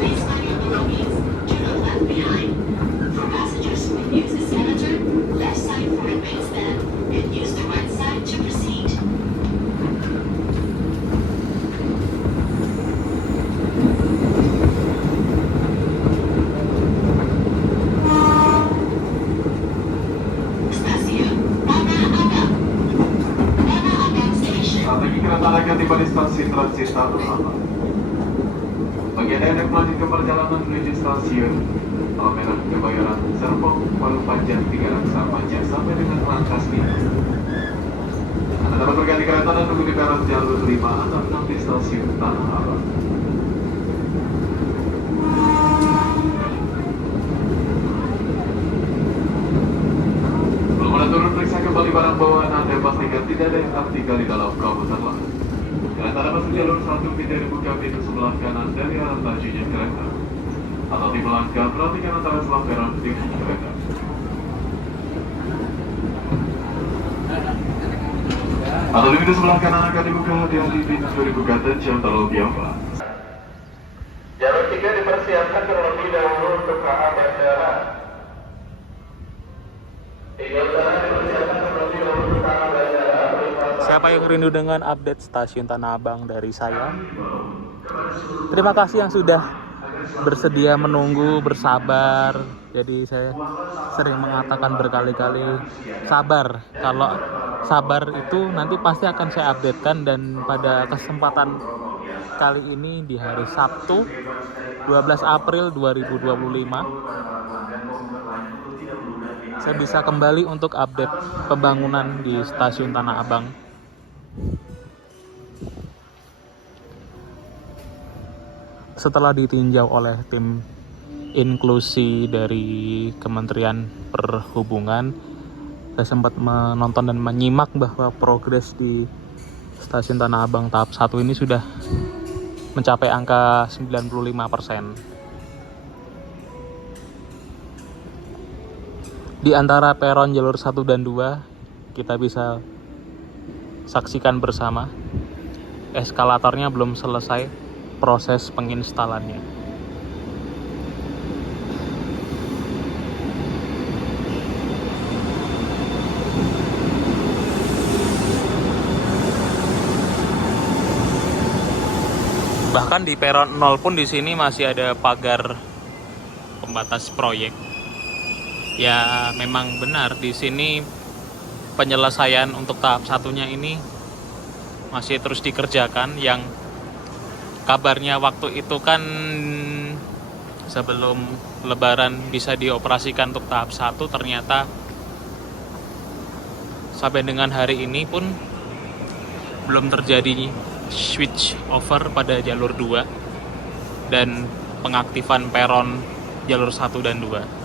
Please find your belongings. Do not left behind. For passengers who will use this elevator, left side for a main stand and use the right side to proceed. Stasiun Tanah Abang. Tanah Abang Station. Bagi kereta akan tiba di stasiun transit Tanah Abang. Bagi Anda yang hendak melanjutkan perjalanan menuju stasiun Palmerah Kebayoran, Serpong, Palu Panjang, Tiga Raksa Panjang sampai dengan Rangkas Bitung. Anda dapat berganti kereta dan menunggu di peron jalur 5 atau 6 di stasiun Tanah Abang. Belum ada turun, periksa kembali barang bawaan Anda, pastikan tidak ada yang tertinggal di dalam komuter lain. Kereta dapat jalur 1 pintu dibuka pintu sebelah kanan dari arah lajunya kereta. Atau di belakang, perhatikan antara sebelah peron dengan kereta. Atau di pintu sebelah kanan akan dibuka, hati-hati pintu dibuka tajam terlebih awal. Jalur 3 dipersiapkan terlebih dahulu untuk KA bandara. Siapa yang rindu dengan update stasiun Tanah Abang dari saya? Terima kasih yang sudah bersedia menunggu, bersabar. Jadi saya sering mengatakan berkali-kali sabar. Kalau sabar itu nanti pasti akan saya updatekan, dan pada kesempatan kali ini di hari Sabtu 12 April 2025 saya bisa kembali untuk update pembangunan di stasiun Tanah Abang. Setelah ditinjau oleh tim inklusi dari Kementerian Perhubungan, saya sempat menonton dan menyimak bahwa progres di stasiun Tanah Abang tahap 1 ini sudah mencapai angka 95%. Di antara peron jalur 1 dan 2, kita bisa saksikan bersama eskalatornya belum selesai proses penginstalannya. Bahkan di peron 0 pun di sini masih ada pagar pembatas proyek. Ya, memang benar di sini penyelesaian untuk tahap satunya ini masih terus dikerjakan. Yang kabarnya waktu itu kan sebelum Lebaran bisa dioperasikan untuk tahap 1, ternyata sampai dengan hari ini pun belum terjadi switch over pada jalur 2 dan pengaktifan peron jalur 1 dan 2.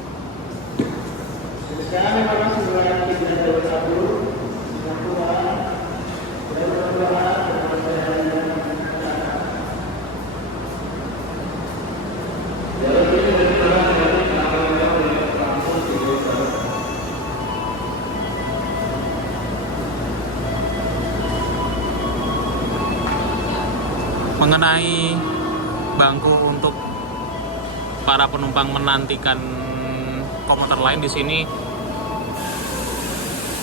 Mengenai bangku untuk para penumpang menantikan komuter lain, di sini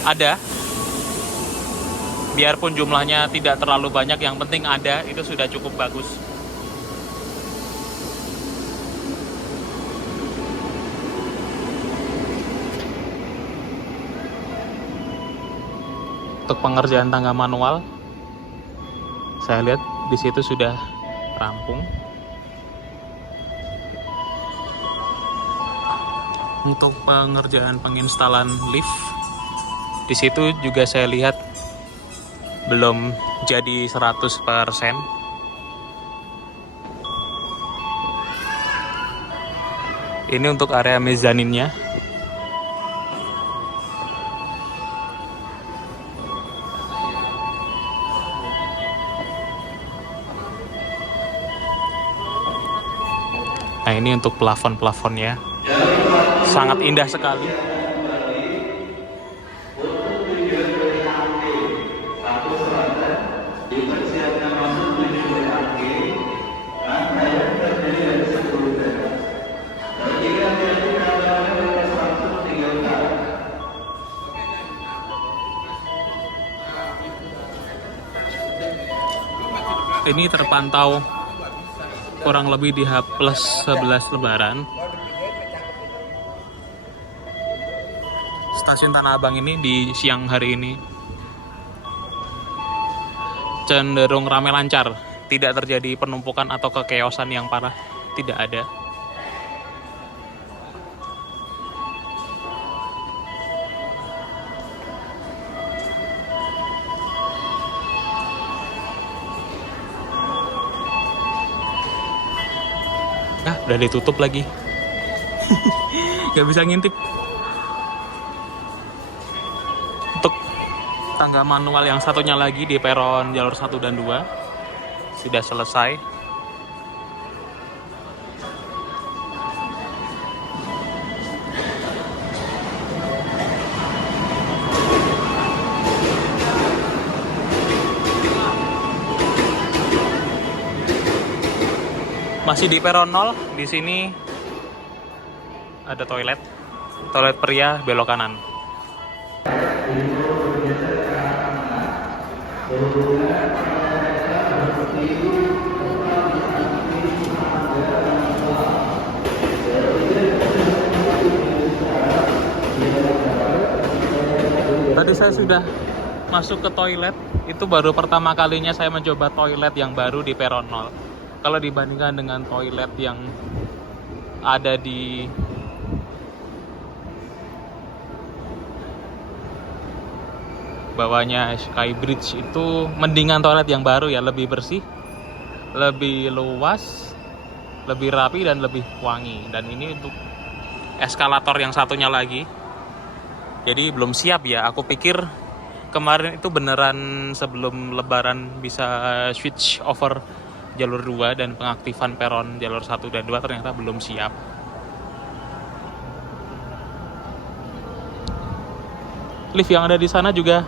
ada, biarpun jumlahnya tidak terlalu banyak, yang penting ada, itu sudah cukup bagus. Untuk pengerjaan tangga manual, saya lihat di situ sudah rampung. Untuk pengerjaan penginstalan lift, di situ juga saya lihat belum jadi 100%. Ini untuk area mezaninnya. Nah, ini untuk plafon-plafonnya. Sangat indah sekali. Ini terpantau kurang lebih di H+11 Lebaran. Stasiun Tanah Abang ini di siang hari ini cenderung ramai lancar, tidak terjadi penumpukan atau kekeosan yang parah, tidak ada. Udah ditutup lagi. Gak bisa ngintip. Untuk tangga manual yang satunya lagi di peron jalur 1 dan 2 sudah selesai. Masih di peron 0, di sini ada toilet pria belok kanan. Tadi saya sudah masuk ke toilet, itu baru pertama kalinya saya mencoba toilet yang baru di peron 0. Kalau dibandingkan dengan toilet yang ada di bawahnya Skybridge itu mendingan toilet yang baru ya, lebih bersih, lebih luas, lebih rapi dan lebih wangi. Dan ini untuk eskalator yang satunya lagi. Jadi belum siap ya. Aku pikir kemarin itu beneran sebelum Lebaran bisa switch over jalur 2 dan pengaktifan peron jalur 1 dan 2, ternyata belum siap. Lift yang ada di sana juga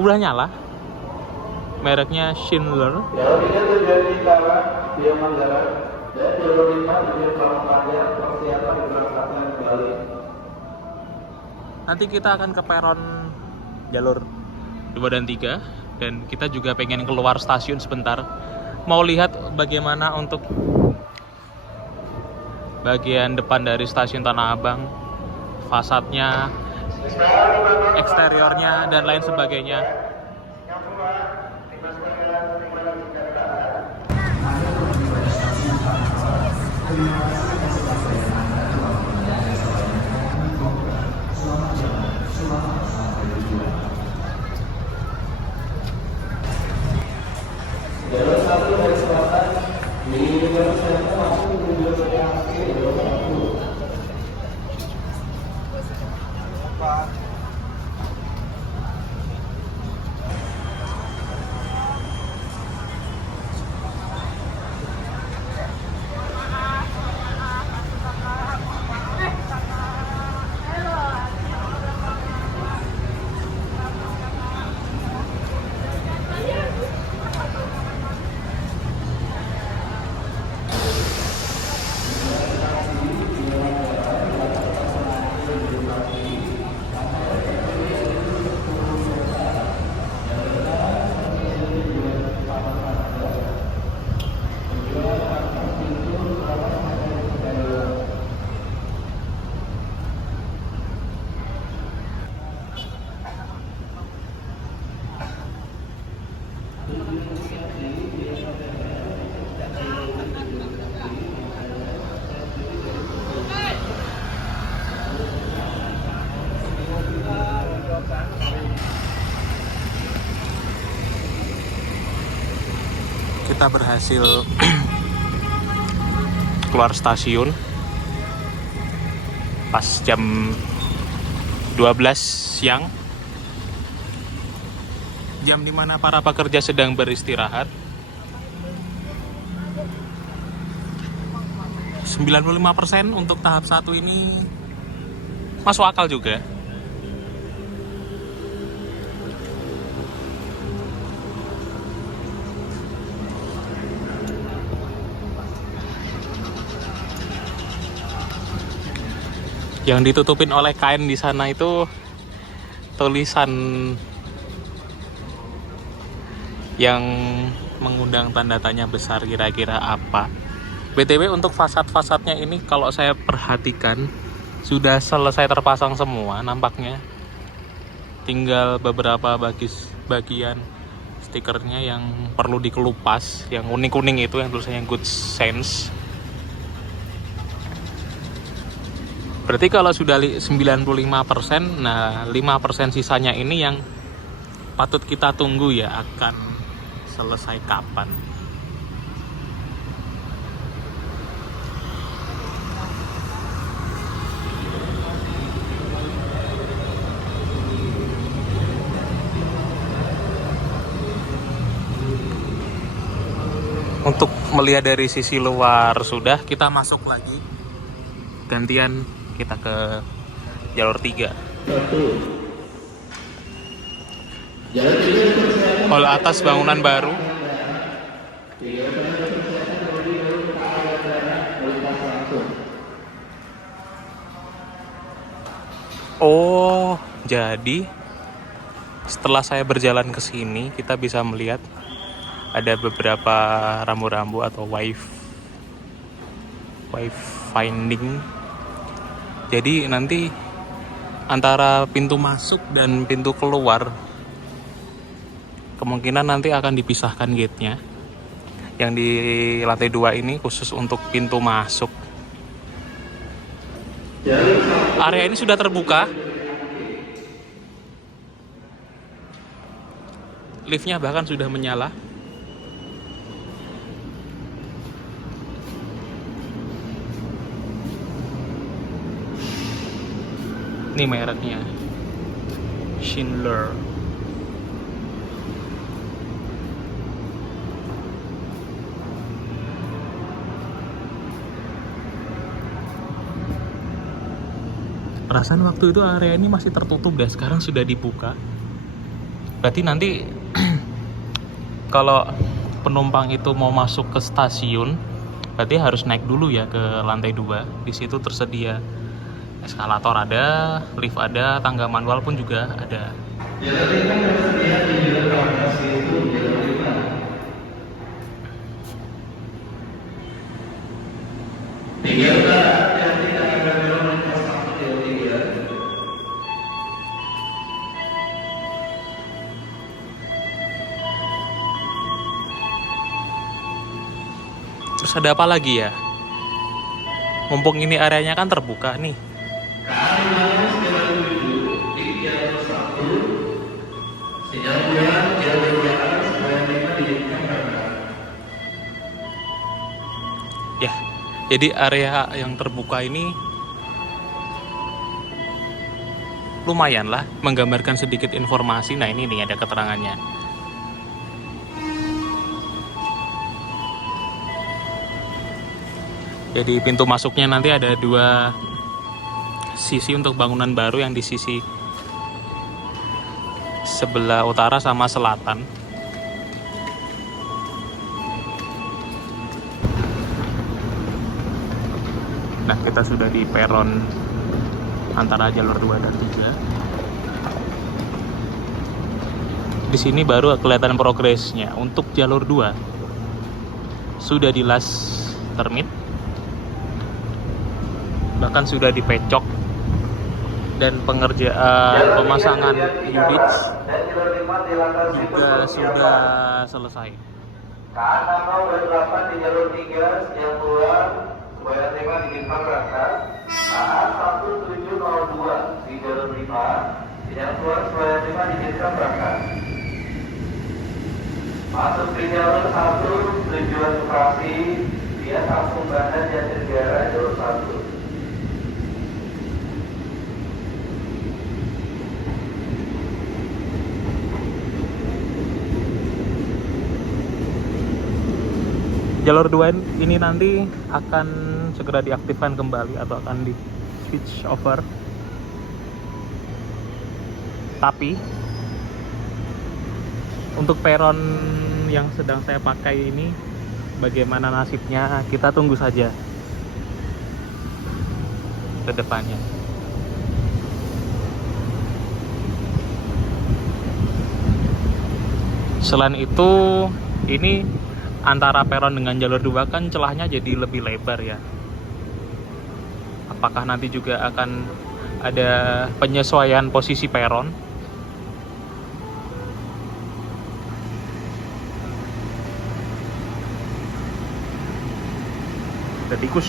udah nyala. Mereknya Schindler. Jalur 3 tujuan Cikarang, via Manggarai, dan jalur 5 tujuan Pamekasan, persiapan keberangkatan kembali. Nanti kita akan ke peron jalur 2 dan 3. Dan kita juga pengen keluar stasiun sebentar. Mau lihat bagaimana untuk bagian depan dari stasiun Tanah Abang, fasadnya, eksteriornya, dan lain sebagainya. Jalur 1 dari selatan, di jalur selatan langsung menuju ke jalur 1. Kita berhasil keluar stasiun pas jam 12 siang, jam dimana para pekerja sedang beristirahat. 95% untuk tahap 1 ini masuk akal juga. Yang ditutupin oleh kain di sana itu tulisan yang mengundang tanda tanya besar kira-kira apa. BTW untuk fasad-fasadnya ini kalau saya perhatikan sudah selesai terpasang semua nampaknya. Tinggal beberapa bagian stikernya yang perlu dikelupas, yang kuning-kuning itu yang tulisannya Good Sense. Berarti kalau sudah 95%, nah 5% sisanya ini yang patut kita tunggu ya akan selesai kapan. Untuk melihat dari sisi luar sudah, kita masuk lagi. Gantian kita ke jalur 3. Hall atas bangunan baru. Oh, jadi setelah saya berjalan ke sini, kita bisa melihat ada beberapa rambu-rambu atau wayfinding. Jadi nanti antara pintu masuk dan pintu keluar kemungkinan nanti akan dipisahkan gate-nya. Yang di lantai 2 ini khusus untuk pintu masuk. Area ini sudah terbuka. Liftnya bahkan sudah menyala. Ini mereknya Schindler. Perasaan waktu itu area ini masih tertutup deh, sekarang sudah dibuka. Berarti nanti kalau penumpang itu mau masuk ke stasiun, berarti harus naik dulu ya ke lantai 2. Di situ tersedia eskalator ada, lift ada, tangga manual pun juga ada. Terus ada apa lagi ya? Mumpung ini areanya kan terbuka nih. Ya, jadi area yang terbuka ini lumayan lah menggambarkan sedikit informasi. Nah ini nih ada keterangannya. Jadi pintu masuknya nanti ada 2 sisi untuk bangunan baru, yang di sisi sebelah utara sama selatan. Nah, kita sudah di peron antara jalur 2 dan 3. Di sini baru kelihatan progresnya. Untuk jalur 2 sudah di last termit, bahkan sudah dipecok, dan pengerjaan pemasangan units juga sudah selesai. KA608 di jalur 3 yang keluar supaya tema dikirimkan berangkat. KA1702 di jalur 5 yang keluar supaya tema dikirimkan berangkat. Masuk di jalur 1 tujuan operasi via Kampung Bandan Jatinegara jalur 1. Jalur 2 ini nanti akan segera diaktifkan kembali atau akan di switch over. Tapi untuk peron yang sedang saya pakai ini bagaimana nasibnya, kita tunggu saja ke depannya. Selain itu Ini antara peron dengan jalur 2 kan celahnya jadi lebih lebar ya. Apakah nanti juga akan ada penyesuaian posisi peron? Ada tikus.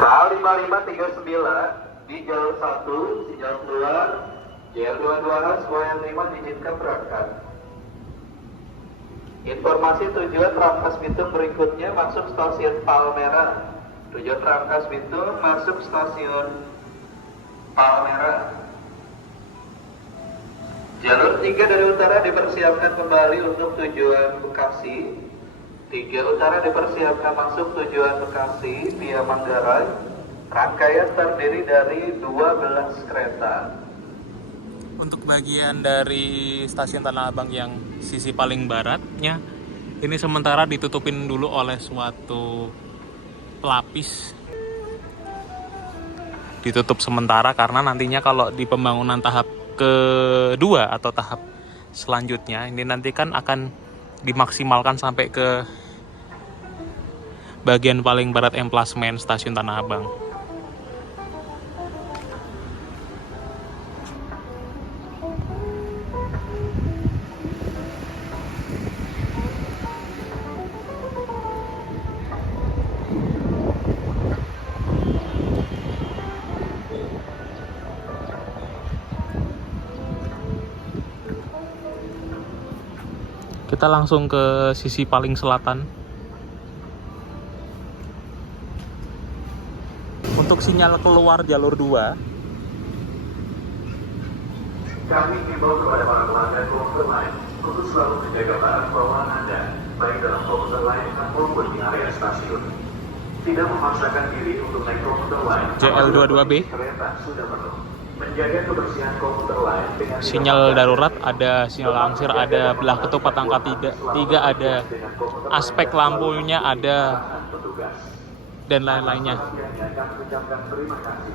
K5539 di jalur 1, sinyal keluar, JR22H semua yang 5 diizinkan berangkat. Informasi tujuan Rangkas Bitung berikutnya masuk stasiun Palmerah. Tujuan Rangkas Bitung masuk stasiun Palmerah. Jalur 3 dari utara dipersiapkan kembali untuk tujuan Bekasi. 3 utara dipersiapkan masuk tujuan Bekasi via Manggarai. Rangkaian terdiri dari 12 kereta. Untuk bagian dari stasiun Tanah Abang yang sisi paling baratnya, ini sementara ditutupin dulu oleh suatu pelapis. Ditutup sementara karena nantinya kalau di pembangunan tahap kedua atau tahap selanjutnya, ini nanti kan akan dimaksimalkan sampai ke bagian paling barat emplasmen stasiun Tanah Abang. Kita langsung ke sisi paling selatan. Untuk sinyal keluar jalur 2, Kami himbau kepada para pelanggan komuter lain untuk selalu menjaga barang bawaan Anda, baik dalam komuter lain maupun di area stasiun. Tidak memaksakan diri untuk naik komuter lain. JL22B. Kereta sudah penuh. Menjaga kebersihan komuter lain dengan sinyal darurat ada, sinyal langsir ada, belah ketupat angka 3 ada, aspek lampunya ada, dan lain-lainnya. Terima kasih.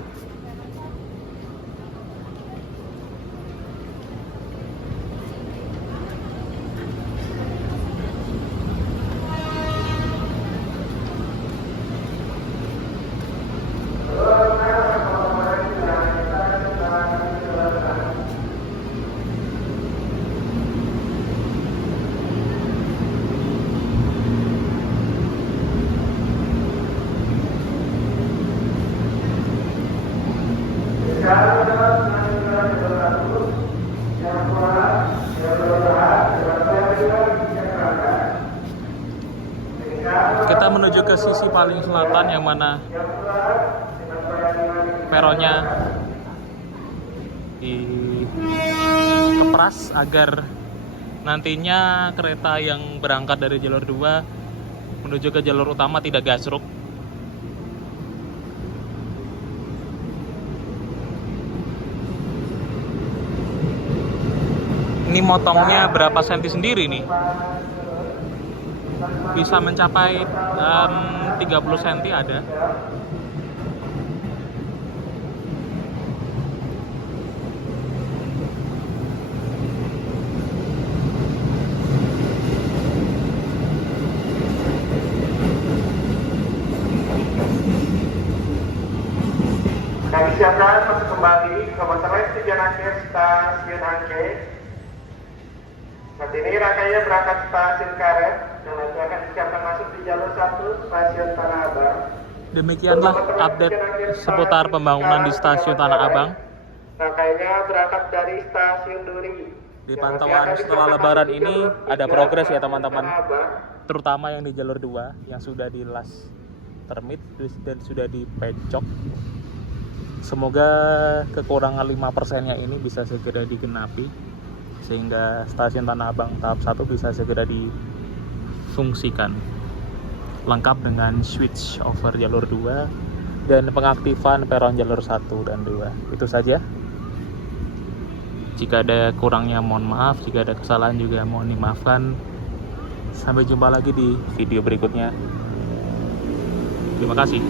Kita menuju ke sisi paling selatan yang mana peronnya dikepras agar nantinya kereta yang berangkat dari jalur 2 menuju ke jalur utama tidak gasruk. Ini motongnya berapa senti sendiri nih? Bisa mencapai 30 cm ada. Kami siapkan masuk kembali ke masalah tujuan akhir stasiun Angke. Saat ini rangkaian berangkat stasiun Karet dan nanti akan disiapkan masuk di jalur 1 stasiun Tanah Abang. Demikianlah update seputar pembangunan di stasiun Tanah Abang. Rangkaiannya berangkat dari stasiun Duri. Di pantauan setelah lebaran ini ada progres ya teman-teman, terutama yang di jalur 2 yang sudah di last termit dan sudah dipecok. Semoga kekurangan 5%-nya ini bisa segera digenapi sehingga stasiun Tanah Abang tahap 1 bisa segera difungsikan lengkap dengan switch over jalur 2 dan pengaktifan peron jalur 1 dan 2. Itu saja. Jika ada kurangnya mohon maaf, jika ada kesalahan juga mohon dimaafkan. Sampai jumpa lagi di video berikutnya. Terima kasih.